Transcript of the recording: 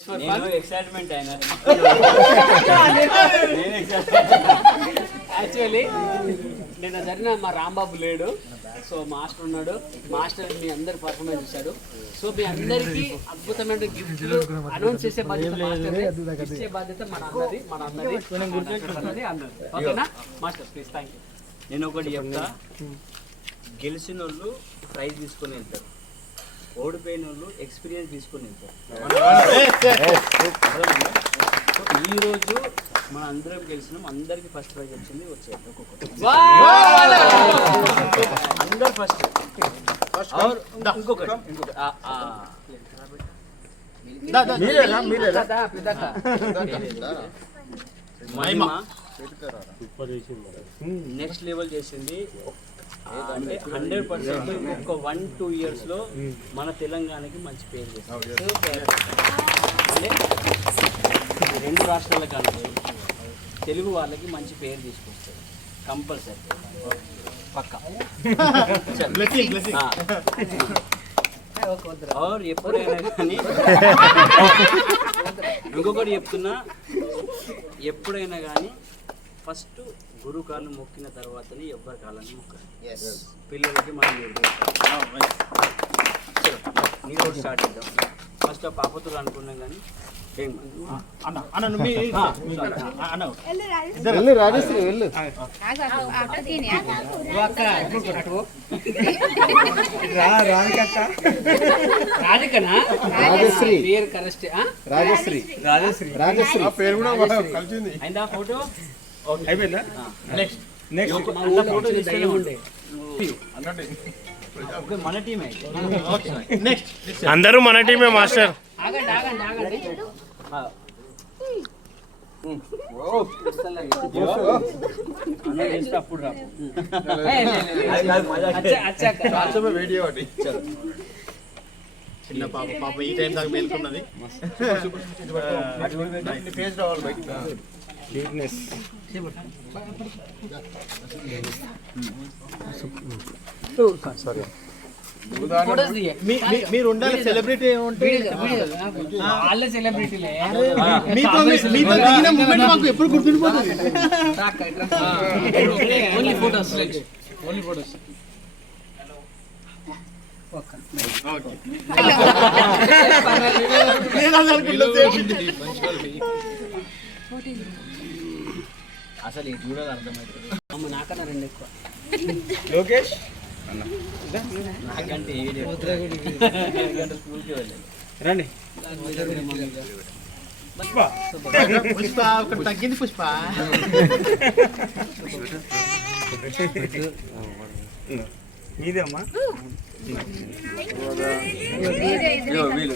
నేను ఎక్సైట్మెంట్ అయినా యాక్చువల్లీ నిన్న జరిగిన మా రాంబాబు లేడు. సో మాస్టర్ ఉన్నాడు. మాస్టర్ మీ అందరి పర్ఫార్మెన్స్ ఇచ్చాడు సో మీ అందరికీ అద్భుతమైన గిఫ్ట్లు అనౌన్స్ చేసే బాధ్యత. ఇచ్చే బాధ్యత మన అందరి మన అందరి అందరిది అందరిది ఓకేనా? మాస్టర్ ప్లీజ్ థ్యాంక్ యూ నేను ఒకటి చెప్తా. గెలిచిన వాళ్ళు ప్రైజ్ తీసుకొని వెళ్తారు. ఓడిపోయిన వాళ్ళు ఎక్స్పీరియన్స్ తీసుకొని వెళ్తారు. అర్థమైందా? సో ఈ రోజు మన అందరం గెలిచినాం. అందరికి ఫస్ట్ ప్రైజ్ వచ్చింది వచ్చేది ఒక్కొక్కటి. అందరు ఫస్ట్ ఇంకొకటి. మహిమ. నెక్స్ట్ లెవెల్ చేసింది. అంటే హండ్రెడ్ పర్సెంట్ ఒక వన్ టూ ఇయర్స్లో మన తెలంగాణకి మంచి పేరు చేస్తుంది. అంటే రెండు రాష్ట్రాల కంటే తెలుగు వాళ్ళకి మంచి పేరు తీసుకొస్తారు కంపల్సరీ. పక్క. ఎప్పుడైనా కానీ ఇంకొకటి చెప్తున్నా ఎప్పుడైనా కానీ ఫస్ట్ గురు కాళ్ళు మొక్కిన తర్వాతనే ఎవ్వరి కాళ్ళని మొక్కాలి. పిల్లలకి మనం మీరు కూడా స్టార్ట్ చేద్దాం. ఫస్ట్ ఆ పాపతులు అనుకున్నాం కానీ వెళ్ళు రాజశ్రీ రాజశ్రీ. పేరు రాజశ్రీ. రాజశ్రీ. రాజశ్రీ. అయిందా ఫోటో? అయిపోయిందా? నెక్స్ట్ అందరూ మన టీమే మాస్టర్. అప్పుడు. వీడియో చిన్న పాప పాప ఈ టైం దాకా మేల్కొన్నది. ఫేస్ రావాలి బయటికి. మీ- మీరు ఉండాలి సెలబ్రిటీ ఉంటే వీడియో, వీడియో. వాళ్ళే సెలబ్రిటీలే మీతో మీతో దిగిన మూమెంట్ మాకు ఎప్పుడు గుర్తుండిపోతుంది? ఓన్లీ ఫోటోస్ ఓన్లీ ఫోటోస్ నేను అది అసలు ఇది చూడాలి అర్థమవుతుంది అమ్మ నాకన్నా రెండు ఎక్కువ. లోకేష్? నాకంటే ఏడు ఎందుకంటే స్కూల్కి వెళ్ళాలి. రండి. పుష్ప. ఒకటి తగ్గింది పుష్ప. మీదే అమ్మా? వీళ్ళు